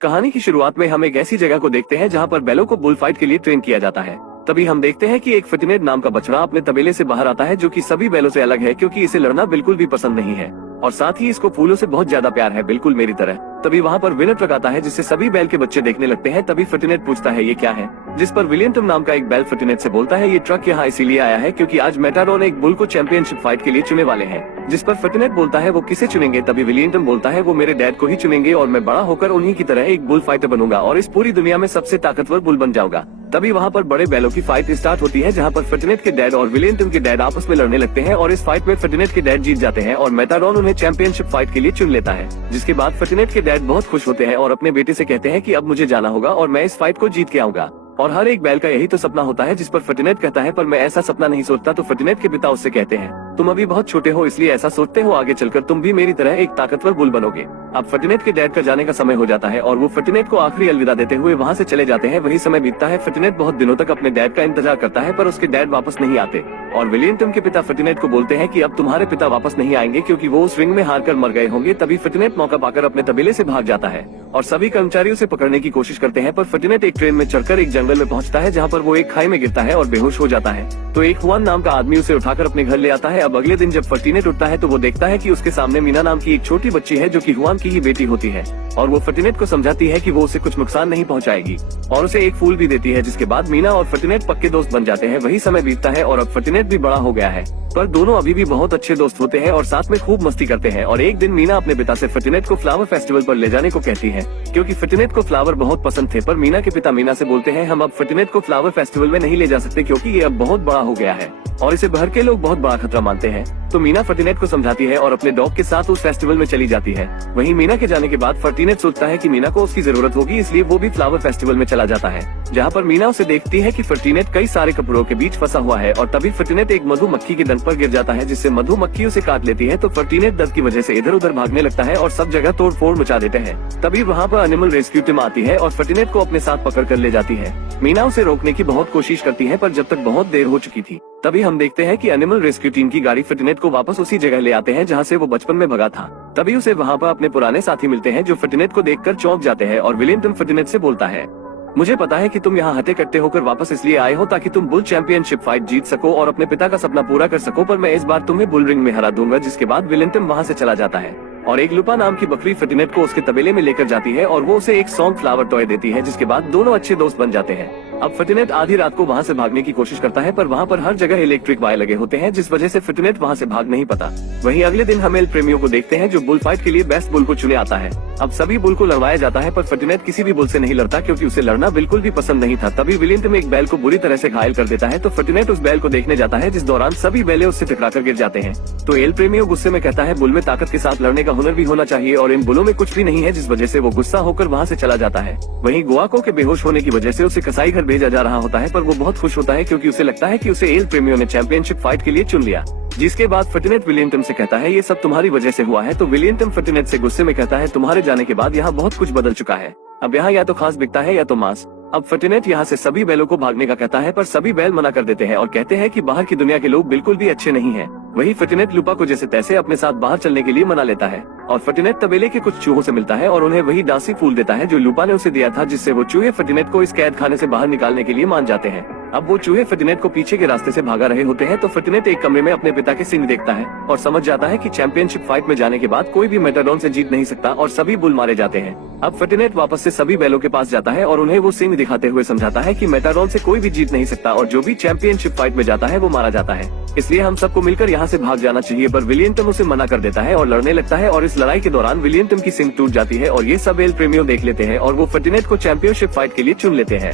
कहानी की शुरुआत में हम एक ऐसी जगह को देखते हैं जहाँ पर बैलों को बुल फाइट के लिए ट्रेन किया जाता है। तभी हम देखते हैं कि एक फटिनेट नाम का बछड़ा अपने तबेले से बाहर आता है, जो कि सभी बैलों से अलग है क्योंकि इसे लड़ना बिल्कुल भी पसंद नहीं है और साथ ही इसको फूलों से बहुत ज्यादा प्यार है, बिल्कुल मेरी तरह। तभी वहाँ पर विनर ट्रक आता है जिससे सभी बैल के बच्चे देखने लगते हैं। तभी फटिनेट पूछता है ये क्या है, जिस पर विलियंटम नाम का एक बैल फटिनेट से बोलता है ये ट्रक यहाँ इसीलिए आया है क्योंकि आज मेटाडोन एक बुल को चैंपियनशिप फाइट के लिए चुने वाले हैं। जिस पर फटिनेट बोलता है वो किसे चुनेंगे। तभी विलियंटम बोलता है वो मेरे डैड को ही चुनेंगे और मैं बड़ा होकर उन्हीं की तरह एक बुल फाइटर बनूंगा और इस पूरी दुनिया में सबसे ताकतवर बुल बन जाऊंगा। तभी वहाँ पर बड़े बैलों की फाइट स्टार्ट होती है जहाँ पर फटिनेट के डैड और विलियंटम के डैड आपस में लड़ने लगते हैं और इस फाइट में फटिनेट के डैड जीत जाते हैं और मेटाडोन उन्हें चैंपियनशिप फाइट के लिए चुन लेता है। जिसके बाद फटिनेट के डैड बहुत खुश होते हैं और अपने बेटे से कहते हैं कि अब मुझे जाना होगा और मैं इस फाइट को जीत के आऊंगा। और हर एक बैल का यही तो सपना होता है। जिस पर फटिनेट कहता है पर मैं ऐसा सपना नहीं सोचता। तो फटिनेट के पिता उससे कहते हैं तुम अभी बहुत छोटे हो इसलिए ऐसा सोचते हो, आगे चलकर तुम भी मेरी तरह एक ताकतवर बुल बनोगे। अब फटिनेट के डैड का जाने का समय हो जाता है और वो फटिनेट को आखिरी अलविदा देते हुए वहाँ से चले जाते हैं। वही समय बीतता है। फटिनेट बहुत दिनों तक अपने डैड का इंतजार करता है पर उसके डैड वापस नहीं आते और विलियंटम के पिता फटिनेट को बोलते हैं कि अब तुम्हारे पिता वापस नहीं आएंगे क्योंकि वो उस रिंग में हारकर मर गए होंगे। तभी फटिनेट मौका पाकर अपने तबेले से भाग जाता है और सभी कर्मचारी उसे पकड़ने की कोशिश करते हैं पर फटिनेट एक ट्रेन में चढ़कर एक जंगल में पहुंचता है जहां पर वो एक खाई में गिरता है और बेहोश हो जाता है। तो एक हुआन नाम का आदमी उसे उठाकर अपने घर ले आता है। अब अगले दिन जब फटिनेट उठता है तो वो देखता है कि उसके सामने मीना नाम की एक छोटी बच्ची है जो कि हुआन की ही बेटी होती है और वो फटिनेट को समझाती है कि वो उसे कुछ नुकसान नहीं पहुंचाएगी और उसे एक फूल भी देती है। जिसके बाद मीना और फटिनेट पक्के दोस्त बन जाते हैं। वही समय बीतता है और अब फटिनेट भी बड़ा हो गया है पर दोनों अभी भी बहुत अच्छे दोस्त होते हैं और साथ में खूब मस्ती करते हैं। और एक दिन मीना अपने पिता से फटिनेट को फ्लावर फेस्टिवल पर ले जाने को कहती है क्योंकि फटिनेट को फ्लावर बहुत पसंद थे। पर मीना के पिता मीना से बोलते हैं हम अब फटिनेट को फ्लावर फेस्टिवल में नहीं ले जा सकते क्योंकि ये अब बहुत बड़ा हो गया है और इसे भर के लोग बहुत बड़ा खतरा मानते हैं। तो मीना फटिनेट को समझाती है और अपने डॉग के साथ उस फेस्टिवल में चली जाती है। वहीं मीना के जाने के बाद फटिनेट सोचता है कि मीना को उसकी जरूरत होगी इसलिए वो भी फ्लावर फेस्टिवल में चला जाता है जहाँ पर मीना उसे देखती है कि फटिनेट कई सारे कपड़ों के बीच फंसा हुआ है और तभी फटिनेट एक मधुमक्खी के डंक पर गिर जाता है जिससे मधुमक्खी उसे काट लेती है। तो फटिनेट दर्द की वजह से इधर उधर भागने लगता है और सब जगह तोड़ फोड़ मचा देते हैं। तभी वहाँ पर एनिमल रेस्क्यू टीम आती है और फटिनेट को अपने साथ पकड़ कर ले जाती है। मीना उसे रोकने की बहुत कोशिश करती है पर जब तक बहुत देर हो चुकी थी। तभी हम देखते हैं कि एनिमल रेस्क्यू टीम की गाड़ी फटिनेट को वापस उसी जगह ले आते हैं जहाँ से वो बचपन में भगा था। तभी उसे वहाँ पर अपने पुराने साथी मिलते हैं जो फटिनेट को देखकर चौंक जाते हैं और विलियंटम फटिनेट से बोलता है मुझे पता है कि तुम यहाँ हटे कट्टे होकर वापस इसलिए आए हो ताकि तुम बुल चैंपियनशिप फाइट जीत सको और अपने पिता का सपना पूरा कर सको, पर मैं इस बार तुम्हें बुल रिंग में हरा दूंगा। जिसके बाद विलियंटम वहाँ से चला जाता है और एक लुपा नाम की बकरी फटिनेट को उसके तबेले में लेकर जाती है और वो उसे एक सॉन्ग फ्लावर टॉय देती है। जिसके बाद दोनों अच्छे दोस्त बन जाते हैं। अब फटिनेट आधी रात को वहाँ से भागने की कोशिश करता है पर वहाँ पर हर जगह इलेक्ट्रिक वायर लगे होते हैं जिस वजह से फटिनेट वहाँ से भाग नहीं पाता। वहीं अगले दिन हम एल प्रेमियों को देखते हैं जो बुल फाइट के लिए बेस्ट बुल को चुने आता है। अब सभी बुल को लड़वाया जाता है पर फटिनेट किसी भी बुल से नहीं लड़ता क्योंकि उसे लड़ना बिल्कुल भी पसंद नहीं था। तभी विलियंटम एक बैल को बुरी तरह से घायल कर देता है तो फटिनेट उस बैल को देखने जाता है जिस दौरान सभी बैले उससे टकरा कर गिर जाते हैं। तो एल प्रेमियों गुस्से में कहता है बुल में ताकत के साथ लड़ने का हुनर भी होना चाहिए और इन बुलों में कुछ भी नहीं है, जिस वजह से वो गुस्सा होकर वहाँ से चला जाता है। वहीं गुआको के बेहोश होने की वजह से उसे कसाई घर भेजा जा रहा होता है पर वो बहुत खुश होता है क्योंकि उसे लगता है कि उसे एल प्रेमियों ने चैंपियनशिप फाइट के लिए चुन लिया। जिसके बाद फटिनेट विलियंटम से कहता है ये सब तुम्हारी वजह से हुआ है। तो विलियंटम फटिनेट से गुस्से में कहता है तुम्हारे जाने के बाद यहाँ बहुत कुछ बदल चुका है, अब यहाँ या तो खास बिकता है या तो मांस। अब फटिनेट यहाँ से सभी बैलों को भागने का कहता है पर सभी बैल मना कर देते हैं और कहते हैं कि बाहर की दुनिया के लोग बिल्कुल भी अच्छे नहीं हैं। वही फटिनेट लुपा को जैसे तैसे अपने साथ बाहर चलने के लिए मना लेता है और फटिनेट तबेले के कुछ चूहों से मिलता है और उन्हें वही डांसी फूल देता है जो लुपा ने उसे दिया था, जिससे वो चूहे फटिनेट को इस कैद खाने से बाहर निकालने के लिए मान जाते हैं। अब वो चूहे फटिनेट को पीछे के रास्ते से भागा रहे होते हैं तो फटिनेट एक कमरे में अपने पिता के सींग देखता है और समझ जाता है कि चैंपियनशिप फाइट में जाने के बाद कोई भी मेटाडोन से जीत नहीं सकता और सभी बुल मारे जाते हैं। अब फटिनेट वापस से सभी बैलों के पास जाता है और उन्हें वो सींग दिखाते हुए समझाता है कि मेटाडोन से कोई भी जीत नहीं सकता और जो भी चैंपियनशिप फाइट में जाता है वो मारा जाता है, इसलिए हम सबको मिलकर यहाँ से भाग जाना चाहिए। पर विलियंटम उसे मना कर देता है और लड़ने लगता है और इस लड़ाई के दौरान विलियंटम की सींग टूट जाती है और ये सब एल प्रेमियों देख लेते हैं और वो फटिनेट को चैंपियनशिप फाइट के लिए चुन लेते हैं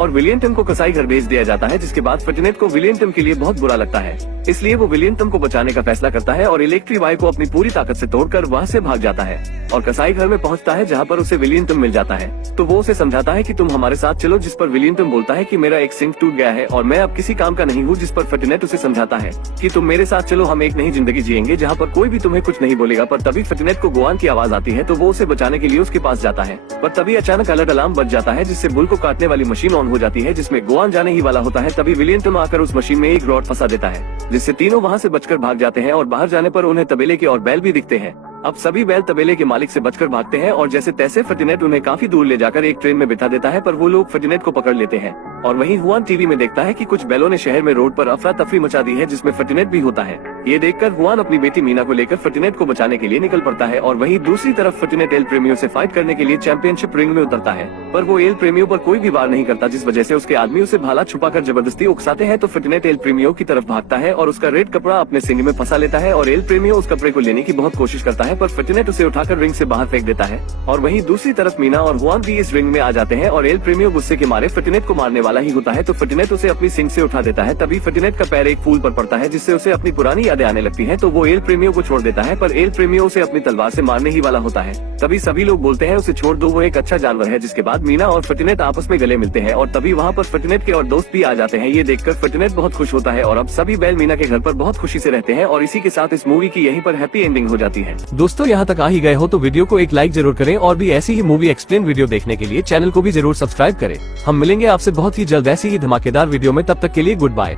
और विलियंटम को कसाई घर भेज दिया जाता है। जिसके बाद फटिनेट को विलियंटम के लिए बहुत बुरा लगता है, इसलिए वो विलियंटम को बचाने का फैसला करता है और इलेक्ट्रिक वायर को अपनी पूरी ताकत से तोड़कर वहाँ से भाग जाता है और कसाई घर में पहुँचता है जहाँ पर उसे विलियंटम मिल जाता है। तो वो उसे समझाता है कि तुम हमारे साथ चलो, जिस पर विलियंटम बोलता है कि मेरा एक सिंग टूट गया है और मैं अब किसी काम का नहीं हूँ। जिस पर फटिनेट उसे समझाता है कि तुम मेरे साथ चलो, हम एक नई जिंदगी जिएंगे जहाँ पर कोई भी तुम्हें कुछ नहीं बोलेगा। पर तभी फटिनेट को गोआन की आवाज आती है तो वो उसे बचाने के लिए उसके पास जाता है पर तभी अचानक अलर्ट अलार्म बज जाता है जिससे बुल को काटने वाली मशीन ऑन हो जाती है जिसमें गोआन जाने ही वाला होता है। तभी विलियंटम आकर उस मशीन में एक रॉड फंसा देता है जिससे तीनों वहाँ से बचकर भाग जाते हैं और बाहर जाने पर उन्हें तबेले के और बैल भी दिखते हैं। अब सभी बैल तबेले के मालिक से बचकर भागते हैं और जैसे तैसे फर्टिनेट उन्हें काफी दूर ले जाकर एक ट्रेन में बिठा देता है, पर वो लोग फर्टिनेट को पकड़ लेते हैं। और वहीं हुआन टीवी में देखता है कि कुछ बैलों ने शहर में रोड पर अफरा तफरी मचा दी है, जिसमें फर्टिनेट भी होता है। ये देखकर हुआन अपनी बेटी मीना को लेकर फर्टिनेट को बचाने के लिए निकल पड़ता है और वहीं दूसरी तरफ फर्टिनेट एल प्रेमियो से फाइट करने के लिए चैंपियनशिप रिंग में उतरता है, पर वो एल प्रेमियो पर कोई भी वार नहीं करता, जिस वजह से उसके आदमी उसे भाला छुपाकर जबरदस्ती उकसाते हैं। तो फर्टिनेट एल प्रेमियो की तरफ भागता है और उसका रेड कपड़ा अपने सिंग में फंसा लेता है और एल प्रेमियो उस कपड़े को लेने की बहुत कोशिश करता है, पर फर्टिनेट उसे उठाकर रिंग से बाहर फेंक देता है। और वहीं दूसरी तरफ मीना और हुआन भी इस रिंग में आ जाते हैं और एल प्रेमियो गुस्से के मारे फर्टिनेट को मारने वाला ही होता है, तो फर्टिनेट उसे अपनी सिंग से उठा देता है। तभी फर्टिनेट का पैर एक फूल पर पड़ता है, जिससे उसे अपनी पुरानी यादें आने लगती हैं, तो वो एल प्रेमियो को छोड़ देता है, पर एल प्रेमियो उसे अपनी तलवार से मारने ही वाला होता है। तभी सभी लोग बोलते हैं उसे छोड़ दो, वो एक अच्छा जानवर है। जिसके बाद मीना और फर्टिनेट आपस में गले मिलते हैं और तभी वहाँ पर फर्टिनेट के और दोस्त भी आ जाते हैं। ये देखकर फर्टिनेट बहुत खुश होता है और अब सभी बैल मीना के घर पर बहुत खुशी से रहते हैं और इसी के साथ इस मूवी की यहीं पर हैप्पी एंडिंग हो जाती है। दोस्तों, यहाँ तक आ ही गए हो तो वीडियो को एक लाइक जरूर करें और भी ऐसी ही मूवी एक्सप्लेन वीडियो देखने के लिए चैनल को भी जरूर सब्सक्राइब करें। हम मिलेंगे आपसे बहुत ही जल्द ऐसी ही धमाकेदार वीडियो में, तब तक के लिए गुड बाय।